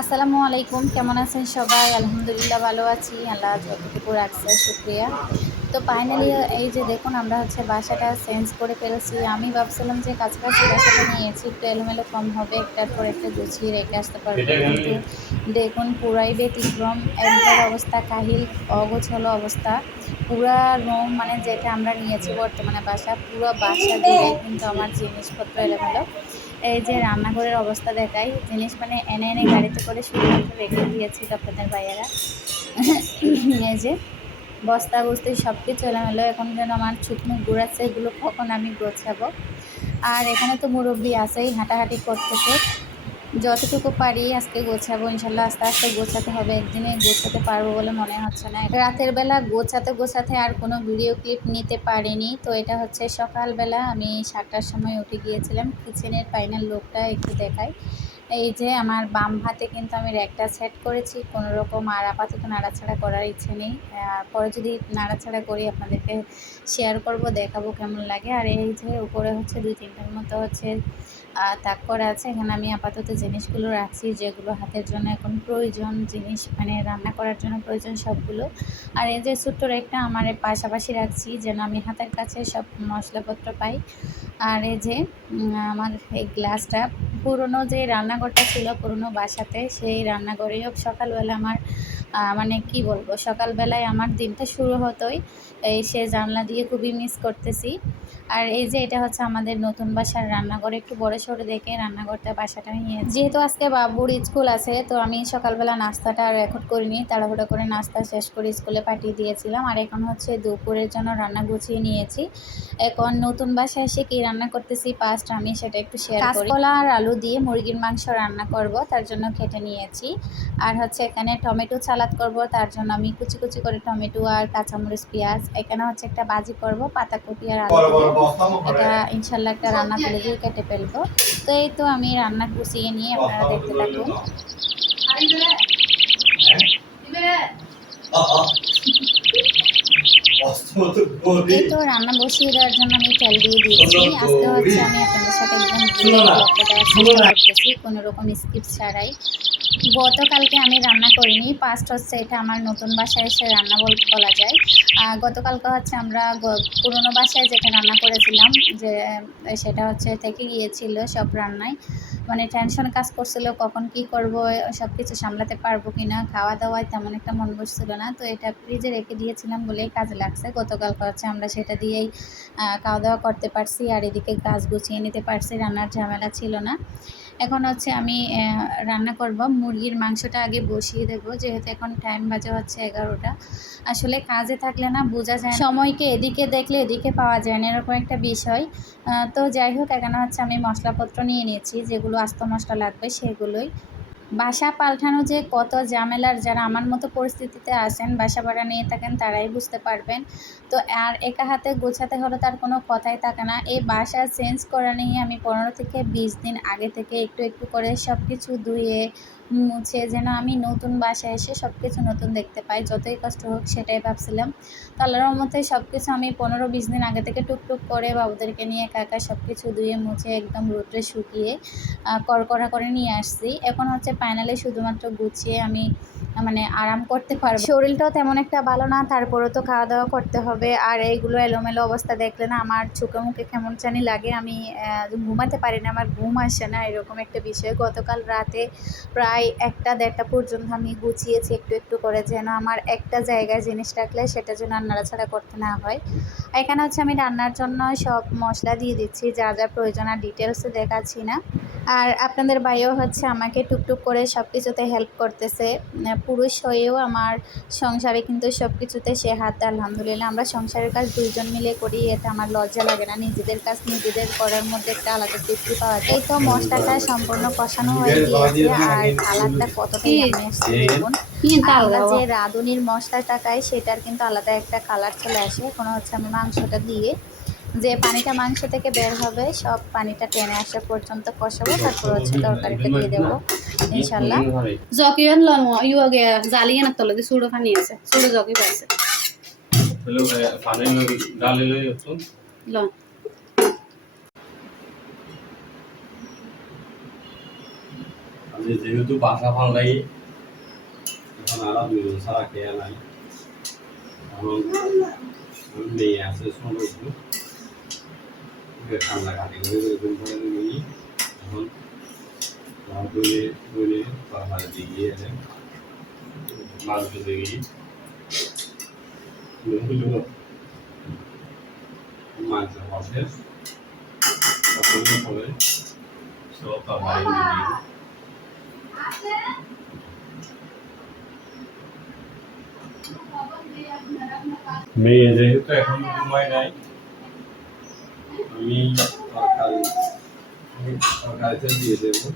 আসসালামু আলাইকুম কেমন আছেন সবাই? আলহামদুলিল্লাহ ভালো আছি। আল্লাহ যতটুকু রাখছে শুক্রিয়া। তো ফাইনালি এই যে দেখুন আমরা হচ্ছে বাসাটা চেঞ্জ করে ফেলেছি। আমি ভাবছিলাম যে কাছাকাছি বাসাটা নিয়েছি একটু এলোমেলো কম হবে একটার পর একটা গুছিয়ে রেখে আসতে পারব। কিন্তু দেখুন পুরাই ব্যতিক্রম একবার অবস্থা কাহিল অগোছালো অবস্থা। পুরা রুম মানে যেটা আমরা নিয়েছি বর্তমানে বাসা পুরো বাসা দিয়ে কিন্তু আমার জিনিসপত্র এলোমেলো। এই যে রান্নাঘরের অবস্থা দেখাই, জিনিস মানে এনে এনে গাড়িতে করে শুধুমাত্র রেখে দিয়েছি আপনাদের ভাইয়েরা। এই যে বস্তা বস্তি সব কিছু এলোমেলো, এখন যেন আমার ছুকমুখ গুড়াচ্ছে এগুলো কখন আমি গোছাবো? আর এখানে তো মুরব্বী আছেই, হাঁটাহাঁটি করতেছে। যতটুকু পারি আজকে গোছাবো, ইনশাল্লাহ আস্তে আস্তে গোছাতে হবে, একদিনে গোছাতে পারব বলে মনে হচ্ছে না। রাতের বেলা গোছাতে গোছাতে আর কোনো ভিডিও ক্লিপ নিতে পারিনি, তো এটা হচ্ছে সকালবেলা আমি সাতটার সময় উঠে গিয়েছিলাম কিচেনের ফাইনাল লোকটা একটু দেখাই। এই যে আমার বাম হাতে কিন্তু আমি র্যাকটা সেট করেছি, কোনো রকম আর আপাতত নাড়াছাড়া করার ইচ্ছে নেই। পরে যদি নাড়াছাড়া করি আপনাদেরকে শেয়ার করব, দেখাবো কেমন লাগে। আর এই যে উপরে হচ্ছে দুই তিনটার মতো হচ্ছে তাক করা আছে। এখানে আমি আপাতত জিনিসগুলো রাখছি, যেগুলো হাতের জন্য এখন প্রয়োজন, জিনিস মানে রান্না করার জন্য প্রয়োজন সবগুলো। আর এই যে ছোট্ট রেকটা আমার পাশাপাশি রাখছি, যেন আমি হাতের কাছে সব মশলাপত্র পাই। আর এই যে আমার এই গ্লাসটা, পুরনো যে রান্নাঘরটা ছিল পুরনো বাসাতে, সেই রান্নাঘরেও সকালবেলা আমার মানে কি বলব, সকালবেলায় আমার দিনটা শুরু হতোই। এই সে জানলা দিয়ে খুবই মিস করতেছি। আর এই যে এটা হচ্ছে আমাদের নতুন বাসার রান্নাঘর একটু বড় সড়ো দেখে রান্নাঘরটা বাসাটা নিয়ে যেহেতু আজকে বাবুর স্কুল আছে তো আমি সকালবেলা নাস্তাটা রেকর্ড করিনি তাড়াহুড়ো করে নাস্তা শেষ করে স্কুলে পাঠিয়ে দিয়েছিলাম। আর এখন হচ্ছে দুপুরের জন্য রান্না গুছিয়ে নিয়েছি। এখন নতুন বাসায় এসে কি রান্না করতেছি ফার্স্ট আমি সেটা একটু শেয়ার করি। কলা আর আলু দিয়ে মুরগির মাংস রান্না করব তার জন্য কেটে নিয়েছি। আর হচ্ছে এখানে টমেটো সালাদ করব তার জন্য আমি কুচি কুচি করে টমেটো আর কাঁচামরিচ পেঁয়াজ এখানে হচ্ছে একটা বাজি করব পাতাকপি আর আলু এটা ইনশাল্লাহ একটা রান্না তুলে দিয়ে কেটে ফেলব। তো এই তো আমি রান্না গুছিয়ে নিয়ে আপনারা দেখতে থাকুন। এই তো রান্না বসিয়ে দেওয়ার জন্য আমি তেল দিয়ে দিয়েছি। আজকে হচ্ছে আমি আপনাদের সাথে একদম করতেছি কোনো রকম স্কিপ ছাড়াই। গতকালকে আমি রান্না করিনি ফার্স্ট হচ্ছে এটা আমার নতুন বাসায় এসে রান্না বলতে বলা যায়। গতকালকে হচ্ছে আমরা পুরনো বাসায় যেটা রান্না করেছিলাম, যে সেটা হচ্ছে থেকে গিয়েছিল সব রান্নায়। মানে টেনশন কাজ করছিল, কখন কি করব সব কিছু সামলাতে পারব কি না খাওয়া দাওয়ায় তেমন একটা মন বসছিল না। তো এটা ফ্রিজে রেখে দিয়েছিলাম বলেই কাজে লাগছে। গতকাল হচ্ছে আমরা সেটা দিয়েই খাওয়া দাওয়া করতে পারছি, আর এদিকে গাছ গুছিয়ে নিতে পারছি, রান্নার ঝামেলা ছিল না। এখন হচ্ছে আমি রান্না করব। মুরগির মাংসটা আগে বসিয়ে দেবো, যেহেতু এখন টাইম বাজে হচ্ছে এগারোটা। আসলে কাজে থাকলে না বোঝা যায় সময়কে এদিকে দেখলে এদিকে পাওয়া যায় না, এরকম একটা বিষয়। তো যাই হোক, এখানে হচ্ছে আমি মশলাপত্র নিয়ে নিয়েছি, যেগুলো আস্ত মশলা লাগবে সেগুলোই। বাসা পাল্টানো যে কত ঝামেলার যারা আমার মতো পরিস্থিতিতে আসেন বাসা ভাড়া নিয়ে থাকেন, তারাই বুঝতে পারবেন। তো আর একা হাতে গোছাতে হলে তার কোনো কথাই থাকে না। এই বাসা চেঞ্জ করা নিয়ে আমি পনেরো থেকে বিশ দিন আগে থেকে একটু একটু করে সব কিছু ধুয়ে মুছে যেন আমি নতুন বাসায় এসে সব কিছু নতুন দেখতে পাই, যতই কষ্ট হোক সেটাই ভাবছিলাম। তো আল্লাহর সব কিছু আমি পনেরো বিশ দিন আগে থেকে টুকটুক করে বাবুদেরকে নিয়ে একা একা সব কিছু ধুয়ে মুছে একদম রোদ্রে শুকিয়ে করকরা করে নিয়ে আসছি। এখন হচ্ছে ফাইনালে শুধুমাত্র গুছিয়ে আমি মানে আরাম করতে পারব। শরীরটাও তেমন একটা ভালো না, তারপরেও তো খাওয়া দাওয়া করতে হবে। আর এইগুলো এলোমেলো অবস্থা দেখলে না আমার চোখে মুখে কেমন জানি লাগে। আমি ঘুমাতে পারি না, আমার ঘুম আসে না, এরকম একটা বিষয়। গতকাল রাতে প্রায় একটা দেড়টা পর্যন্ত আমি গুছিয়েছি একটু একটু করে যেন আমার একটা জায়গায় জিনিস রাখলে সেটা যেন আর নাড়াছাড়া করতে না হয়। এখানে হচ্ছে আমি রান্নার জন্য সব মশলা দিয়ে দিচ্ছি, যা যা প্রয়োজন আর ডিটেলসে দেখাচ্ছি না। আর আপনাদের ভাইও হচ্ছে আমাকে টুকটুক করে সব কিছুতে হেল্প করতেছে পুরুষ হয়েও আমার সংসারে কিন্তু সব কিছুতে সে হাত আলহামদুলিল্লাহ। আমরা সংসারের কাজ দুজন মিলে করি এতে আমার লজ্জা লাগে না। নিজেদের কাজ নিজেদের করার মধ্যে একটা আলাদা তৃপ্তি পাওয়া যায়। এই তো মশলাটা সম্পূর্ণ কষানো হয়ে গিয়েছে আর কালারটা কতটাই আমি দেখুন। আমরা যে রাঁধুনির মশলা টাকায় সেটার কিন্তু আলাদা একটা কালার চলে আসে। কোনো হচ্ছে আমি মাংসটা দিয়ে যে পানিটা মাংস থেকে বের হবে সব পানিটা টেনে আসা পর্যন্ত কষাবো তারপর হচ্ছে তরকারিটা দিয়ে দেবো। ইনশাল্লাহ। জকি লন ইয়োগে জালিয়ে না তলে দি সুড়ো পানি আছে সুড়ো জকি পাইছে লন। যেহেতু বাসা পাল্লাই এখন আলাদা দুজন ছাড়া খেয়া নাই। এখন মেয়ে আছে একটু ঠান্ডা কাটে করে তরকারি দিয়ে মাছ ভেজে গিয়ে মাংস বসে তখন হবে সব দিয়ে মেয়ে যেহেতু এখন ঘুমায় নাই। আমি তরকারি তরকারিতে দিয়ে দেবো।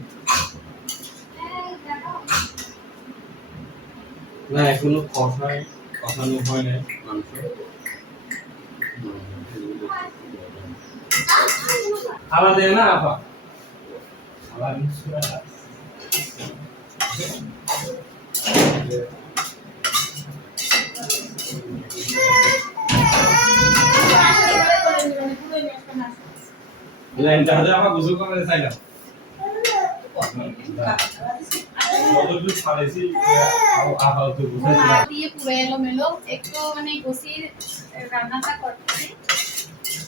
না, এখনও কষায় কষানো হয় নাই মাংস। খাওয়া দেয় না আপা খাওয়া লাইনটা আমার গোসল করে চাইলাম মানে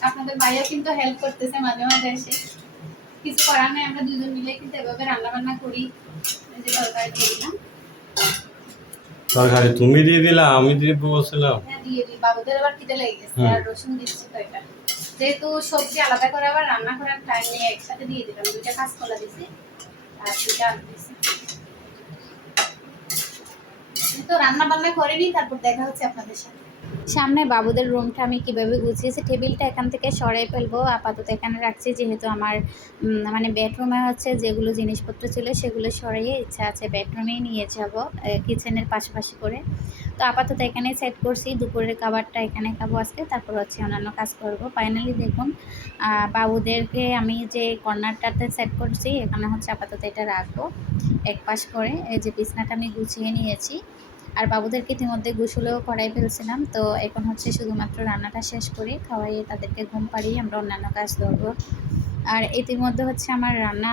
আপনাদের ভাইয়া কিন্তু হেল্প করতেছে মাঝে মাঝে এসে। কিছু করার নেই আমরা দুজন মিলে কিন্তু এভাবে রান্না বান্না করি যে তরকারি দিয়ে দিলাম। তরকারি তুমি দিয়ে দিলা আমি দিয়ে বলছিলাম হ্যাঁ দিয়ে দিই। বাবুদের আবার খিদে লেগে গেছে আর রসুন দিচ্ছি তো এটা যেহেতু সবজি আলাদা করে আবার রান্না করার টাইম নিয়ে একসাথে দিয়ে দিলাম, দুইটা কাঁচকলা দিছি আর দুইটা আলু দিছি। তো রান্না বান্না করেনি, তারপর দেখা হচ্ছে আপনাদের সাথে। সামনে বাবুদের রুমটা আমি কীভাবে গুছিয়েছি টেবিলটা এখান থেকে সরাই ফেলব, আপাতত এখানে রাখছি, যেহেতু আমার মানে বেডরুমে হচ্ছে যেগুলো জিনিসপত্র ছিল সেগুলো সরিয়ে ইচ্ছা আছে বেডরুমেই নিয়ে যাব কিচেনের পাশাপাশি করে। তো আপাতত এখানে সেট করছি, দুপুরের খাবারটা এখানে খাব আজকে, তারপর হচ্ছে অন্যান্য কাজ করব। ফাইনালি দেখুন বাবুদেরকে আমি যে কর্নারটাতে সেট করছি, এখানে হচ্ছে আপাতত এটা রাখব এক পাশ করে, এই যে বিছনাটা আমি গুছিয়ে নিয়েছি। আর বাবুদেরকে ইতিমধ্যে গোসলেও করাই ফেলছিলাম। তো এখন হচ্ছে শুধুমাত্র রান্নাটা শেষ করে খাওয়াইয়ে তাদেরকে ঘুম পাড়িয়ে আমরা অন্যান্য কাজ ধরবো। আর ইতিমধ্যে হচ্ছে আমার রান্না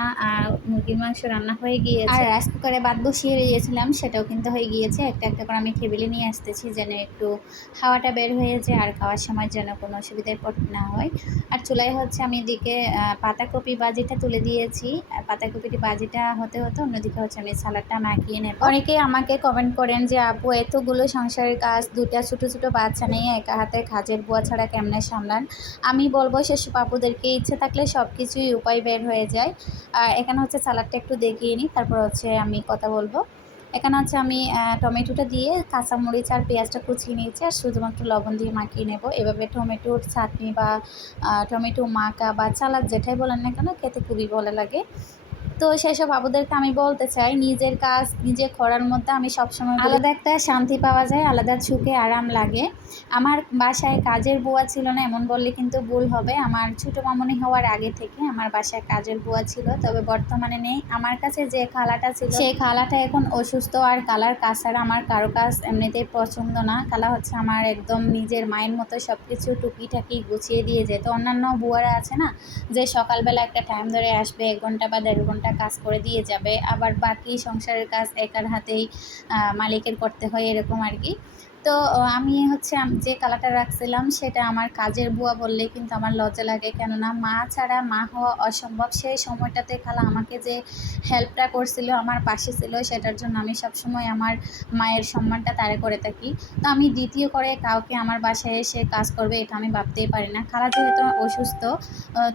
মুরগির মাংস রান্না হয়ে গিয়েছে। আর রাইস কুকারে ভাত বসিয়ে দিয়েছিলাম সেটাও কিন্তু হয়ে গিয়েছে। একটা একটা করে আমি টেবিলে নিয়ে আসতেছি যেন একটু হাওয়াটা বের হয়ে যায় আর খাওয়ার সময় যেন কোনো অসুবিধায় পর না হয়। আর চুলায় হচ্ছে আমি এদিকে পাতাকপি বাজিটা তুলে দিয়েছি। আর পাতাকপিটি বাজিটা হতে হতে অন্যদিকে হচ্ছে আমি সালাডটা মাখিয়ে নেব। অনেকে আমাকে কমেন্ট করেন যে আপু এতগুলো সংসারের কাজ দুটা ছোটো ছোটো বাচ্চা নিয়ে একা হাতে কাজের বুয়া ছাড়া কেমনে সামলান? আমি বলব সেসব আপুদেরকে ইচ্ছে থাকলে সব কিছুই উপায় বের হয়ে যায়। আর এখানে হচ্ছে সালাডটা একটু দেখিয়ে নিই, তারপর হচ্ছে আমি কথা বলব। এখানে হচ্ছে আমি টমেটোটা দিয়ে কাঁচামরিচ আর পেঁয়াজটা কুচিয়ে নিয়েছি আর শুধুমাত্র লবণ দিয়ে মাখিয়ে নেব। এভাবে টমেটোর চাটনি বা টমেটো মাখা বা চালাদ যেটাই বলেন না কেন, খেতে খুবই ভালো লাগে। তো সেসব বাবুদেরকে আমি বলতে চাই নিজের কাজ নিজে করার মধ্যে আমি সবসময় আলাদা একটা শান্তি পাওয়া যায় আলাদা সুখে আরাম লাগে। আমার বাসায় কাজের বুয়া ছিল না এমন বললে কিন্তু ভুল হবে। আমার ছোটো মামনি হওয়ার আগে থেকে আমার বাসায় কাজের বুয়া ছিল তবে বর্তমানে নেই। আমার কাছে যে খালাটা ছিল সেই খালাটা এখন অসুস্থ আর কালার কাজ ছাড়া আমার কারও কাজ এমনিতেই পছন্দ না। খালা হচ্ছে আমার একদম নিজের মায়ের মতো সব কিছু টুকিটাকি গুছিয়ে দিয়ে যেত। অন্যান্য বুয়ারা আছে না যে সকালবেলা একটা টাইম ধরে আসবে এক ঘণ্টা বা দেড় ঘণ্টা কাজ করে দিয়ে যাবে, আবার বাকি সংসারের কাজ একার হাতেই মালিকের করতে হয়, এরকম আর কি। তো আমি হচ্ছে যে কালারটা রাখছিলাম সেটা আমার কাজের বুয়া বললে কিন্তু আমার লজ্জা লাগে। কেননা মা ছাড়া মা হওয়া অসম্ভব। সেই সময়টাতে খালা আমাকে যে হেল্পটা করছিল, আমার পাশে ছিল, সেটার জন্য আমি সবসময় আমার মায়ের সম্মানটা তারে করে থাকি। তো আমি দ্বিতীয় করে কাউকে আমার বাসায় এসে কাজ করবে, এটা আমি ভাবতেই পারি না। খালা যেহেতু অসুস্থ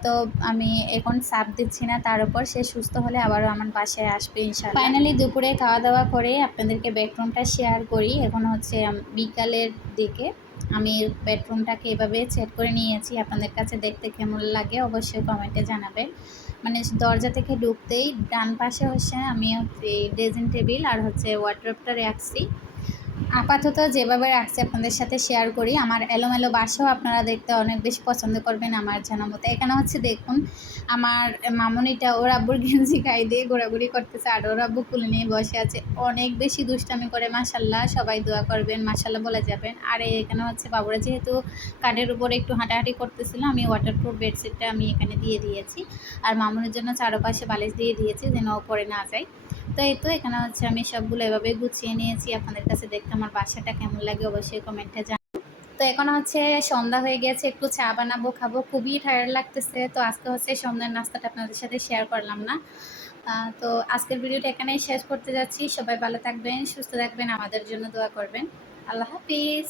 তো আমি এখন চাপ দিচ্ছি না তার উপর। সে সুস্থ হলে আবারও আমার বাসায় আসবে ইনশাল্লাহ ফাইনালি দুপুরে খাওয়া দাওয়া করে আপনাদেরকে বেডরুমটা শেয়ার করি। এখন হচ্ছে বিকালের দিকে আমি বেডরুমটাকে এভাবে সেট করে নিয়েছি। আপনাদের কাছে দেখতে কেমন লাগে অবশ্যই কমেন্টে জানাবেন। মানে দরজা থেকে ঢুকতেই ডান পাশে হচ্ছে আমি ড্রেসিং টেবিল আর হচ্ছে ওয়ার্ড্রপটা রাখছি। আপাতত যেভাবে রাখছি আপনাদের সাথে শেয়ার করি, আমার এলোমেলো বাসাও আপনারা দেখতে অনেক বেশি পছন্দ করবেন আমার জানা মতো এখানে হচ্ছে দেখুন, আমার মামনিটা ওর আব্বুর গেঞ্জি গায়ে দিয়ে ঘোরাঘুরি করতেছে আর ওর আব্বু কুলে নিয়ে বসে আছে। অনেক বেশি দুষ্টামি করে মাসাল্লাহ সবাই দোয়া করবেন মাসাল্লাহ বলে যাবেন। আর এখানে হচ্ছে বাবুরা যেহেতু কাঠের উপরে একটু হাঁটাহাঁটি করতেছিল, আমি ওয়াটারপ্রুফ বেডশিটটা আমি এখানে দিয়ে দিয়েছি। আর মামুনের জন্য চারপাশে বালিশ দিয়ে দিয়েছি যেন ও পরে না যায়। তো এই তো, এখানে হচ্ছে আমি সবগুলো এভাবে গুছিয়ে নিয়েছি। আপনাদের কাছে দেখতে আমার বাসাটা কেমন লাগে অবশ্যই কমেন্টে জান তো এখন হচ্ছে সন্ধ্যা হয়ে গেছে, একটু চা বানাবো, খাব। খুবই টায়ার্ড লাগতেছে, তো আজকে হচ্ছে সন্ধ্যার নাস্তাটা আপনাদের সাথে শেয়ার করলাম না। তো আজকের ভিডিওটা এখানেই শেষ করতে যাচ্ছি। সবাই ভালো থাকবেন, সুস্থ থাকবেন, আমাদের জন্য দোয়া করবেন। আল্লাহ হাফিজ।